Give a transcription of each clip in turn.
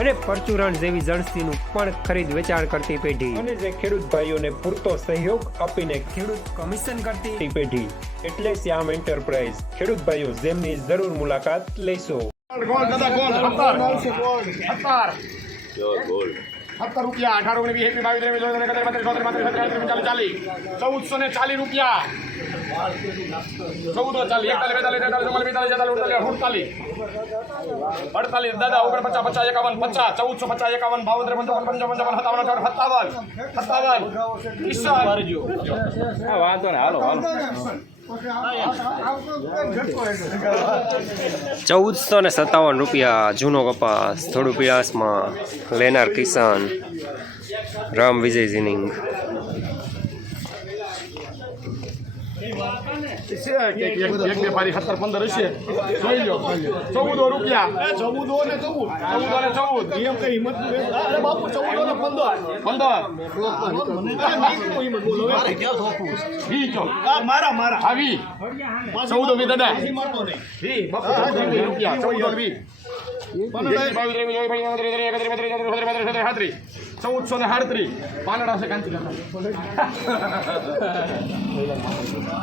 અને પરચુરણ જેવી જણસીનું પણ ખરીદ વેચાણ કરતી પેઢી. અને જે ખેડૂત ભાઈઓને પૂરતો સહયોગ આપીને ખેડૂત કમિશન કરતી પેઢી. એટલે શ્યામ એન્ટરપ્રાઇઝ. ખેડૂત ભાઈઓ જેમની જરૂર મુલાકાત લેશો. સત્તર. રૂપિયા અઢાર ઓગણીસ વીસ બાવીસ ત્રેવીસ ચોવીસ એકત્રીસ બત્રીસ ચોત્રીસ પાંત્રીસ છત્રીસ ચાલીસ ચાલીસ. ચૌદસો ને ચાલીસ રૂપિયા. ચૌદસો ચાલીસ એકતાલીસ બેતાલીસ તેતાલીસ ચુમ્માલીસ પિસ્તાલીસ છેતાલીસ અડતાલીસ. અડતાલીસ, દાદા ઓગણ પચાસ પચાસ એકાવન, પચાસ, ચૌદસો, પચાસ, એકાવન, બાવન, ત્રેપન, ચોપન, પંચાવન પંચાવન, સત્તાવન, અઠાવન, સત્તાવન સત્તાવન ઈસન ચૌદસો ને સત્તાવન રૂપિયા જૂનો કપાસ, થોડું પીળાસમાં લેનાર કિસાન રામ વિજય જીનિંગ એક એક બે પારી સત્તર પંદર હશે. જોઈ લો ચૌદો રૂપિયા. ચૌદો ને ચૌદ. ચૌદો ને ચૌદ. એમ કઈ હિંમત અરે બાપુ ચૌદો ને પંદર. પંદર. મારા મારા હા વી ચૌદો વી. દાદા. બાપુ ચૌદો રૂપિયા. ચૌદો વી. ચૌદસો ને સાડત્રીસ પાનડા છે કાંતિ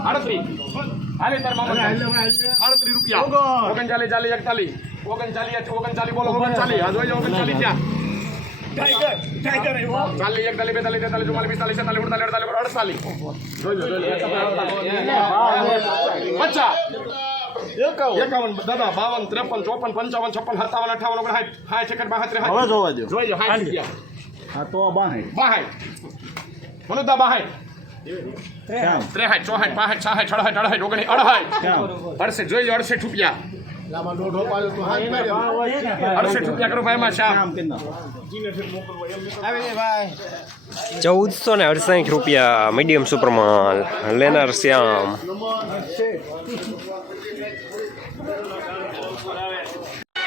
આડત્રીસ હાલે તાર મામા આડત્રીસ રૂપિયા ઓગણચાલીસ ચાલીસ એકતાલીસ ઓગણચાલીસ ઓગણચાલીસ બોલો ઓગણચાલીસ હા જોઈએ ઓગણચાલીસ ત્યાં ચાલીસ એકતાલીસ બેતાલીસ તેતાલીસ ચુમ્માલીસ પિસ્તાલીસ છેતાલીસ અડતાલીસ અડતાલીસ પચાસ એકાવન. દાદા બાવન ત્રેપન ચોપન પંચાવન છપ્પન સત્તાવન અઠાવન ઓગણસાઠ સાઠ એકડ બાસઠ ત્રેસઠ હવે જોવા દો જોઈ લો સાઠ રૂપિયા હા તો બાહે. બાહાઠ મનુદા બાહાઠ ક્યાં ત્રેસાઠ ચોસાઠ પાસઠ સાસઠ અડસાઠ અડસાઠ ઓગણીસ અડસાઠ અડસઠ જોઈ લો અડસઠ રૂપિયા. અડસઠ રૂપિયા કરો ભાઈ માં શ્યામ કામ કેના ચૌદસો ને અડસાઠ રૂપિયા મીડિયમ સુપરમાલ લેનાર શ્યામ.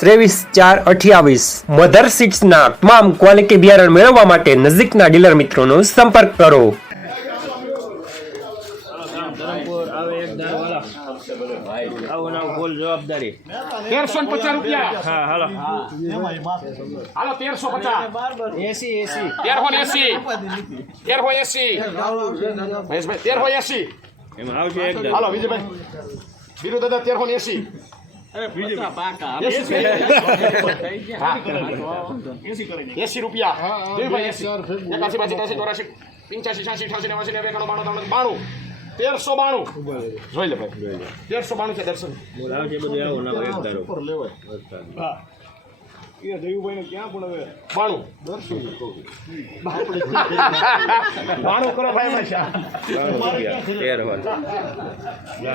ત્રેવીસ ચાર અઠ્યાવીસ. મધર સીડ્સના તમામ ક્વોલિટી બિયારણ મેળવવા માટે નજીકના ડીલર મિત્રોનો સંપર્ક કરો. તેરસો ને પચાસ રૂપિયા. હા હાલો વિજયભાઈ. દાદા તેરસો એસી. એસી. એસી રૂપિયા. એકાસી બાસી ત્યાસી ચોરાસી પંચ્યાસી છ્યાસી અઠાસી નેવાસી નેવું એકાણું બાણું ત્રાણું બાણું. તેરસો બાણું. જોઈ લે ભાઈ. તેરસો બાણું છે દર્શન. બાણું. કરો. ભાઈ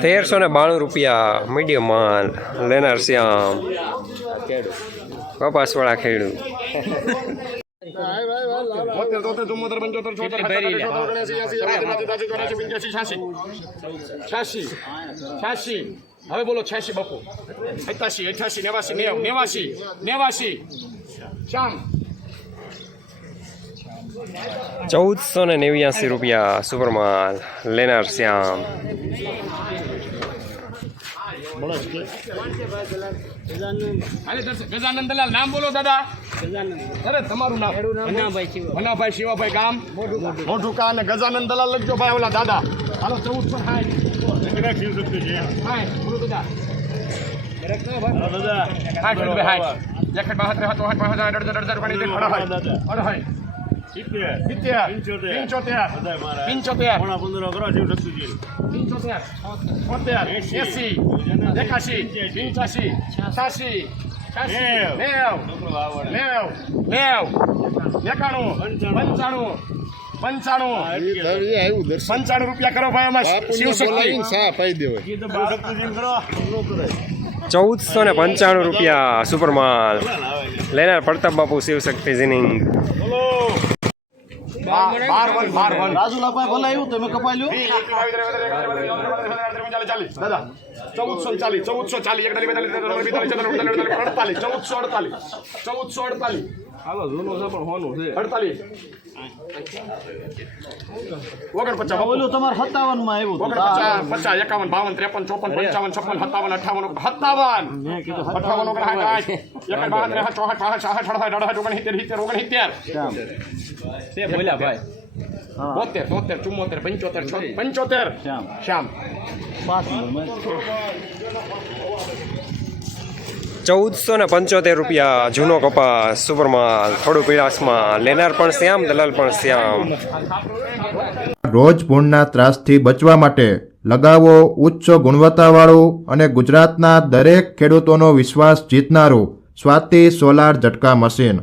તેરસો ને બાણું રૂપિયા મીડિયમ માલ. લેનાર શ્યામ. કપાસવાળા છ્યાસી. છ્યાસી. છ્યાસી. હવે બોલો છ્યાસી બપો. અઠ્યાસી અઠ્યાસી નેવાસી નેવ નેવાસી નેવાસી. શ્યામ ચૌદસો ને નેવ્યાસી રૂપિયા સુપરમાલ લેનાર શ્યામ. ગજાનંદ દલાલ નામ બોલો દાદા. અરે તમારું નામ. ભનાભાઈ શિવાભાઈ. ગામ. મોઢું કા અને ગજાનંદ દલાલ લખજો ભાઈ ઓલા દાદા. હાલો ચૌદસો સાઠ સાઠ બોલો દાદા સાઠ રૂપિયા સાઠ એકસઠ બાસઠ ત્રેસઠ ચોસઠ પાંસઠ સાઠ અડસઠ અડસઠ ઓગણીસ ત્રીસ અડસઠ અડસઠ સિત્તેર સિત્તેર પંચોતેર. પંચોતેર બધાય મારા. પંચોતેર પોણા પંદર કરો શિવશક્તિજી પંચોતેર છોતેર એસી એકાશી પંચ્યાસી છ્યાસી છ્યાસી નેવ. નેવ છોકરો આવડે. નેવ નેવ એકાણું પંચાણું પંચાણું પંચાણું રૂપિયા કરો ભાઈ કરો ચૌદસો ને પંચાણું રૂપિયા સુપરમાલ લેનાર પ્રતાપ બાપુ શિવશક્તિ જીનિંગ ચૌદસો ચાલીસ ચૌદસો ચાલીસ ચૌદસો અડતાલીસ ચૌદસો અડતાલીસ હાલો જૂનું છે પણ હોનું છે અડતાલીસ ઓગણ પચાસ ઓલું તમારે સત્તાવનમાં આવ્યું ઓગણ હતું. પચાસ પચાસ એકાવન બાવન ત્રેપન ચોપન પંચાવન છપ્પન સત્તાવન અઠાવન સત્તાવન અઠાવન ઓગણ સાઠ આઠ એકડ બાવન ત્રેસઠ ચોસઠ પાસઠ સાસઠ અડસઠ અડસઠ ઓગણ સિત્તેર સિત્તેર ઓગણ સિત્તેર તે બોલ્યા ભાઈ બોતેર તોતેર ચુમ્મોતેર પંચોતેર છ- પંચોતેર શ્યામ. શ્યામ પાંચ નંબર ચૌદસો ને પંચોતેર રૂપિયા જૂનો કપાસ સુપરમાં થોડું પીળાસમાં લેનાર પણ શ્યામ, દલાલ પણ શ્યામ. રોજ ભૂણના ત્રાસથી બચવા માટે લગાવો ઉચ્ચ ગુણવત્તાવાળું અને ગુજરાતના દરેક ખેડૂતોનો વિશ્વાસ જીતનારું સ્વાતિ સોલાર ઝટકા મશીન.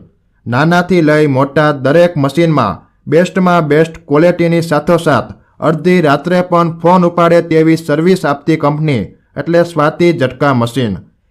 નાનાથી લઈ મોટા દરેક મશીનમાં બેસ્ટમાં બેસ્ટ ક્વોલિટીની સાથોસાથ અડધી રાત્રે પણ ફોન ઉપાડે તેવી સર્વિસ આપતી કંપની એટલે સ્વાતિ ઝટકા મશીન.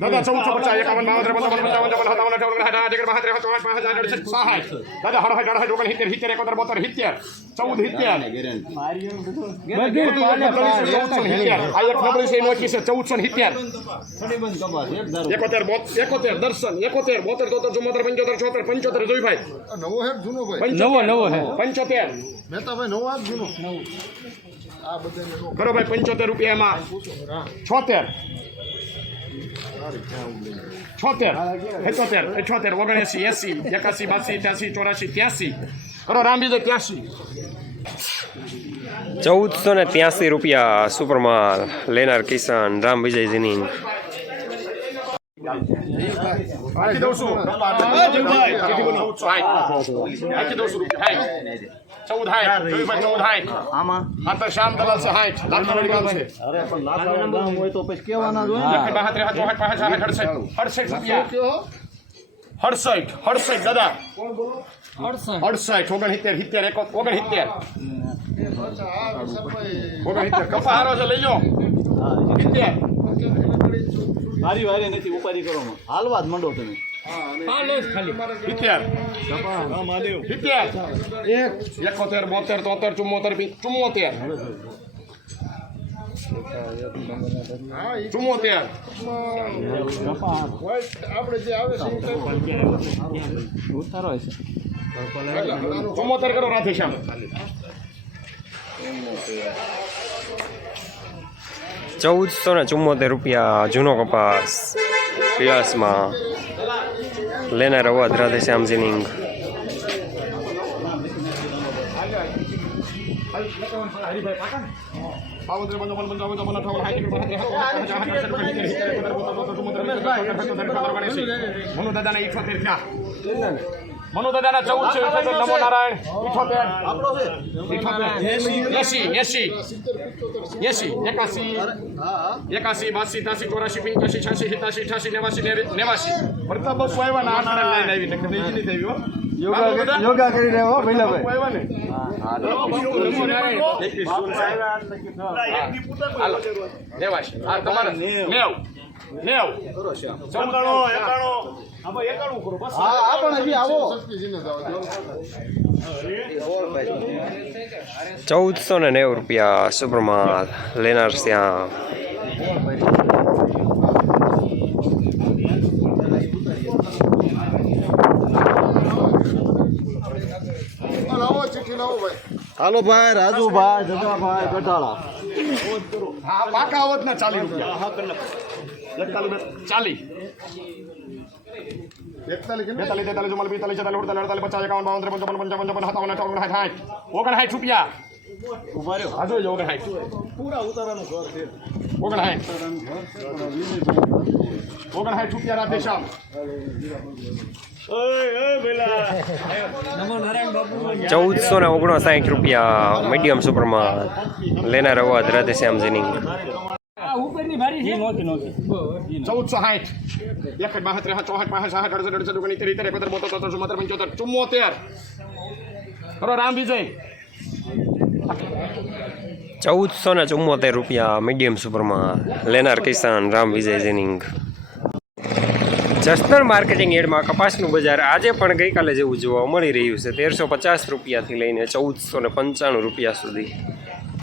દાદા ચૌદસો પચાસ એકાવન બાવન ત્રેપન ચોપન પંચાવન ચોપન સત્તાવન અઠાવન આઠ એકડ બાસઠ ત્રેસઠ ચોસઠ પાંસઠ સાઠ અડસઠ સહાઠ દાદા હડસઠ અડસઠ ઓગણ સિત્તેર સિત્તેર એકોતેર બોતેર સિત્તેર ચૌદ સિત્તેર ચૌદસો સિત્તેર આ એક નબળી છે એનો એકવીસ છે ચૌદસો સિત્તેર એકોતેર એકોતેર દર્શન એકોતેર બોતેર તોતેર ચુમ્મોતેર પંચોતેર છોતેર પંચોતેર જોઈભાઈ નવો હે જૂનો ભાઈ નવો નવો હે પંચોતેર મહેતાભાઈ નવો આ જૂનો આ બધાને નો કરો ભાઈ પંચોતેર રૂપિયા એમાં છોતેર. છોતેર એકોતેર અઠોતેર ઓગણએસી, એસી, એકાસી, બાસી, ત્યાસી, ચોરાસી, ત્યાસી. કરો રામબીજે ત્યાસી. ચૌદસો ને ત્યાસી રૂપિયા સુપરમાલ લેનાર કિસાન રામ વિજય છું આખી બોલો. આખી દઉં છું રૂપિયા હાઈટ. ચૌદ હાઈટ જોઈભાઈ ચૌદ હાઈટ આમાં આ તો શ્યામ દલાલ છે હાઈટ લાખનવાડી ગામ છે અરે પણ લાખનું ગામ હોય તો પછી કેવાના જ હોય ને. લખન બહાત્રી હાથ ચોસઠ પાંસઠ સાઠ અડસઠ અડસઠ રૂપિયા હડસઠ હડસઠ દાદા અડસઠ ઓગણસિત્તેર સિત્તેર એકો ઓગણસિત્તેર ઓગણસિત્તેર કપા હારો છે લઈ લો સિત્તેર મારી વારે નથી ઉપાડી કરો હાલવા જ મંડો તમે. એકોતેર બોતેર તોતેર ચુમ્મોતેર ચુમ્મોતેર. ચુમ્મોતેર. આપણે જે આવે છે ચુમ્મોતેર કરો રાધેશ્યામ ચૌદસો ને ચુમ્મોતેર રૂપિયા જૂનો કપાસ. પિયાસમાં લેનાર અવાજ છોતેર મનુ દાદાના ઈઠોતેર થયા મનુ દાદાના ચૌદ છે નમો નારાયણ. ઈઠોતેર. એસી એસી એસી. એકાસી. એકાસી બાસી ત્યાસી ચોરાસી પંચ્યાસી છ્યાસી સિત્યાસી અઠાસી નેવાસી નેવાસી. ભરતા બસ આવ્યા ને આઠ લઈને આવી નકર નહીં નથી આવી યોગા કરી રહ્યો નેવાસી આ તમારે. નેવ. નેવ. એકાણો એકાણો. હા પણ હજી આવો. ચૌદસો ને નેવું રૂપિયા સુપ્રમા લેનાર શ્યામ હાલો ભાઈ રાજુભાઈ જગાભાઈ ગઢાળા. હા પાકા આવત ના ચાલી રૂપિયા ચાલી? બેતાલીસ તેતાલીસ ચુમ્માલીસ પિસ્તાલીસ છેતાલીસ અડતાલીસ અડતાલીસ પચાસ એકાવન બાવન ત્રેપન ચોપન પંચાવન પંચાવન સત્તાવન અઠાવન ઓગણસાઠ સાઠ ઓગણસાઠ રૂપિયા. ઊભા રહ્યો. હા જોઈ લો ઓગણસાઠ. પૂરા ઉતારાનું ઘર છે. ઓગણસાઠ. ઓગણસાઠ ઓગણ રાધે શ્યામ રાતે શામ. ચૌદસો ને ઓગણસાઠ રૂપિયા મીડિયમ સુપરમાં લેનાર અવાજ રાધેશ્યામ જીનિંગ ચૌદસો સાઠ. એક બાસઠ ત્રેસઠ ચોસઠ પાસઠ સાઠ અડસઠ અડસઠ ઓગણીસ ત્રીસ ત્રેપન બોતેર તોતેર ચુમ્મોતેર પંચોતેર ચુમ્મોતેર કરો રામ વિજય. ચૌદસો ને ચુમ્મોતેર રૂપિયા મીડિયમ સુપરમાં લેનાર કિસાન રામ વિજય જેનિંગ. જસનર માર્કેટિંગ એડમાં કપાસનું બજાર આજે પણ ગઈકાલે જેવું જોવા મળી રહ્યું છે. તેરસો પચાસ રૂપિયાથી લઈને ચૌદસો ને પંચાણું રૂપિયા સુધી.